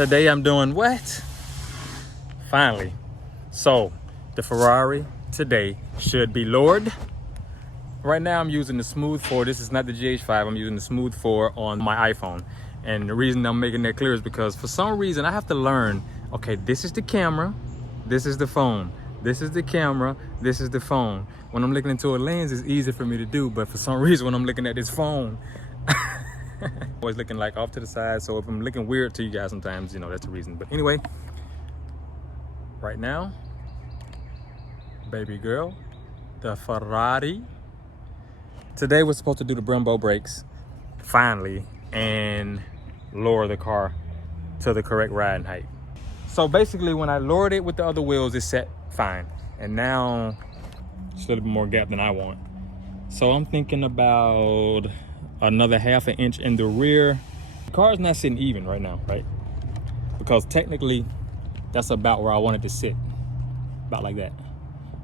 Today I'm doing what? Finally. So the Ferrari today should be lowered. Right now I'm using the Smooth 4. This is not the GH5. I'm using the Smooth 4 on my iPhone. And the reason I'm making that clear is because for some reason I have to learn, okay, this is the camera, this is the phone. This is the camera, this is the phone. When I'm looking into a lens, it's easy for me to do, but for some reason when I'm looking at this phone, always looking like off to the side. So if I'm looking weird to you guys sometimes, you know, that's the reason. But anyway, right now, baby girl, the Ferrari. Today we're supposed to do the Brembo brakes, finally, and lower the car to the correct riding height. So basically when I lowered it with the other wheels, it set fine. And now it's a little bit more gap than I want. So I'm thinking about another ½ an inch in the rear. The car's not sitting even right now, right? Because technically that's about where I want it to sit, about like that.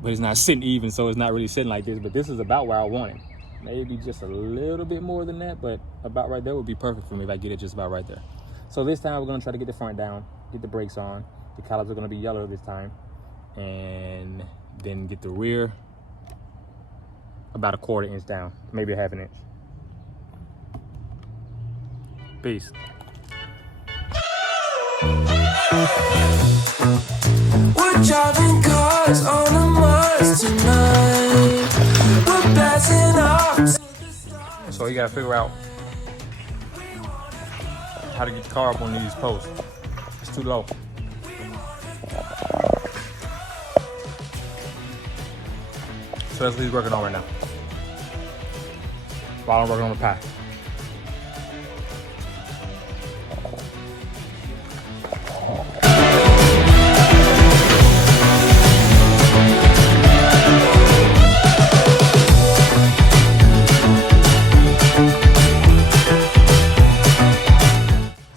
But it's not sitting even, so it's not really sitting like this, but this is about where I want it. Maybe just a little bit more than that, but about right there would be perfect for me if I get it just about right there. So this time we're gonna try to get the front down, get the brakes on. The calipers are gonna be yellow this time. And then get the rear about a ½ inch down, maybe a ½ an inch. Peace. We're driving cars on a Mars tonight. We're blasting off. So you gotta figure out how to get the car up on these posts. It's too low. So that's what he's working on right now. While I'm working on the pie.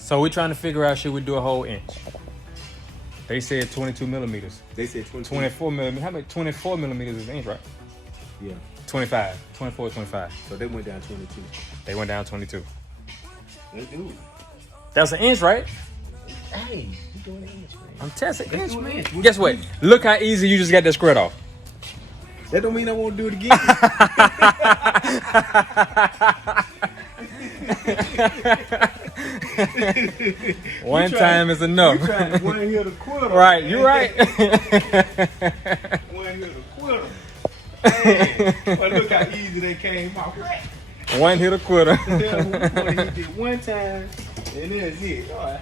So we're trying to figure out, should we do a whole inch? They said 22 millimeters. They said 24 millimeters. How many? 24 millimeters is an inch, right? Yeah. 25. 24, 25. So they went down 22. They went down 22. Let's do it. That's an inch, right? Hey, you doing an inch, man. I'm testing Let's inch, do an man. inch. Guess what? Look how easy you just got that squirt off. That don't mean I won't do it again. One time is enough. You trying one hit a quarter. Right, you're right. One hit a quarter. Hey, well, look how easy they came off. One hit a quitter. He did one time, and then it's it. All right.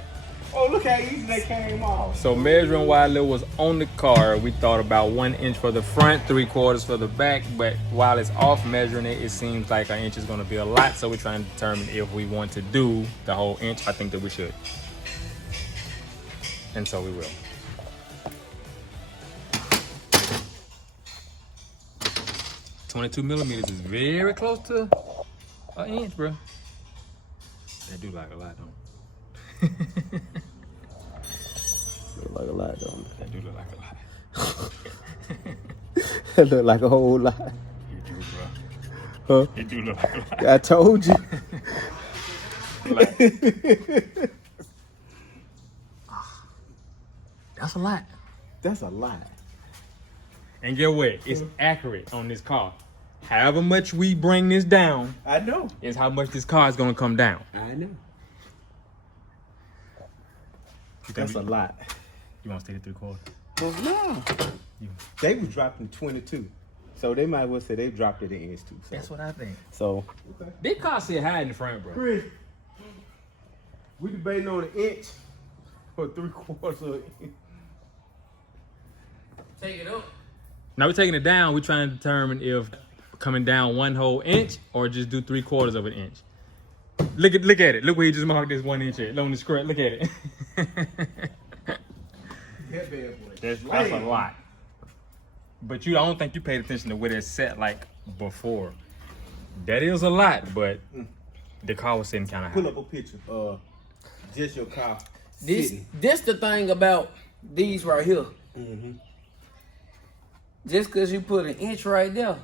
Oh, look how easy they came off. So measuring while it was on the car, we thought about 1 inch for the front, 3/4 for the back. But while it's off measuring it, it seems like an inch is going to be a lot. So we're trying to determine if we want to do the whole inch. I think that we should. And so we will. .22 millimeters is very close to an inch, bro. That do like a lot, don't it? Look like a lot, don't it? That do look like a lot. That look like a whole lot. It do, bro. Huh? It do look like a lot. I told you. That's a lot. That's a lot. And get what? It's accurate on this car. However much we bring this down I know. is how much this car is gonna come down. I know. You think That's a lot. You wanna stay at 3/4? Well, no. They was dropping 22. So they might well say they dropped it an inch too. So. That's what I think. So. Big car sit high in the front, bro. Chris, we debating on an inch or 3/4 of an inch. Take it up. Now we're taking it down. We're trying to determine if coming down 1 whole inch or just do 3/4 of an inch. Look at it. Look where he just marked this 1 inch here. On the script. Look at it. That's a lot. But I don't think you paid attention to where it's set like before. That is a lot, but the car was sitting kind of high. Pull up a picture. Just your car. This the thing about these right here. Mm-hmm. Just because you put an inch right there,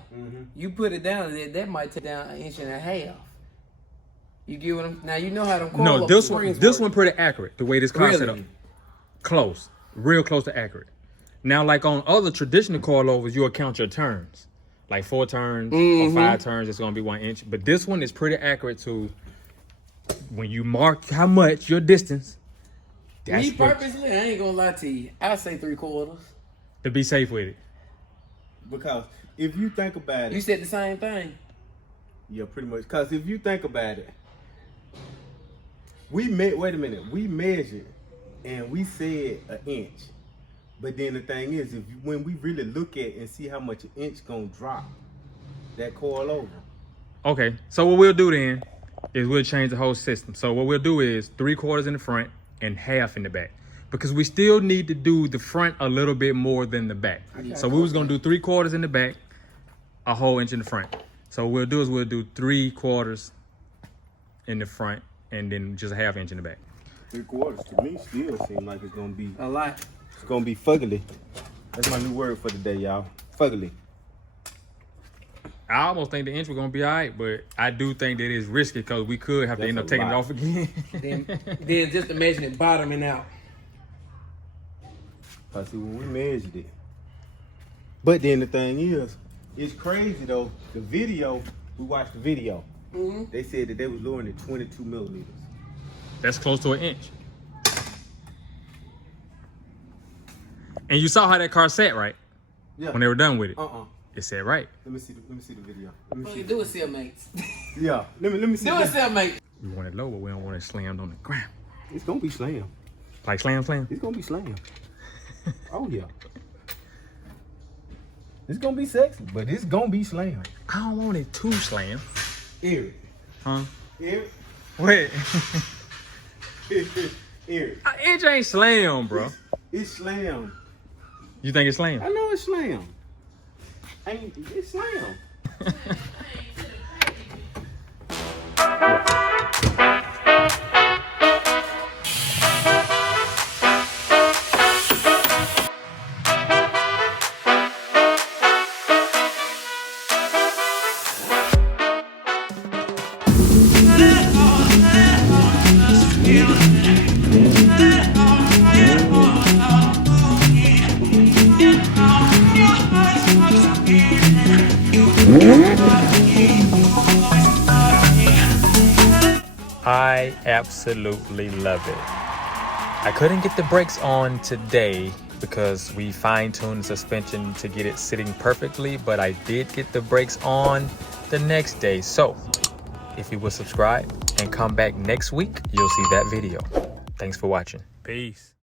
you put it down, that might take down 1.5 inches. You get what I'm... Now, you know how them coil No, up this springs one work. pretty accurate. The way this car set up, Really? close, real close to accurate. Now, like on other traditional coilovers, you'll count your turns, like 4 turns or 5 turns. It's gonna be 1 inch. But this one is pretty accurate to when you mark how much your distance. That's Me what, purposely, I ain't gonna lie to you. I say 3/4. to be safe with it. Because if you think about You it, said the same thing. yeah, pretty much. Because if you think about it, wait a minute, we measured and we said 1 inch. But then the thing is, when we really look at and see how much 1 inch gonna drop that coil over. Okay, so what we'll do then is we'll change the whole system. So what we'll do is 3/4 in the front and 1/2 in the back, because we still need to do the front a little bit more than the back. So we was gonna do 3/4 in the back, a whole inch in the front. So what we'll do is we'll do 3/4 in the front and then just a 1/2 inch in the back. 3/4 to me still seem like it's gonna be A lot. fuggly. That's my new word for the day, y'all. Fuggly. I almost think the inch was gonna be all right, but I do think that it's risky because we could have to end up taking it off again. Then just imagine it bottoming out. I see when we measured it. But then the thing is, it's crazy though. The video, we watched the video. They said that they was lowering it 22 millimeters. That's close to 1 inch. And you saw how that car sat, right? Yeah. When they were done with it. It It sat right. Let me see the video. Let me What see. you do it, cellmates. Yeah. Let me see. Do it, cellmate. We want it low, but we don't want it slammed on the ground. It's gonna be slam. Like slam. It's gonna be slam. Oh yeah. It's gonna be sexy, but it's gonna be slam. I don't want it too slam. Eric. Huh? Eric. Wait. Eric. Inch ain't slam, bro. It's slam. You think it's slam? I know it's slam. It's slam. I absolutely love it. I couldn't get the brakes on today because we fine-tuned the suspension to get it sitting perfectly, but I did get the brakes on the next day. So if you will subscribe and come back next week, you'll see that video. Thanks for watching. Peace.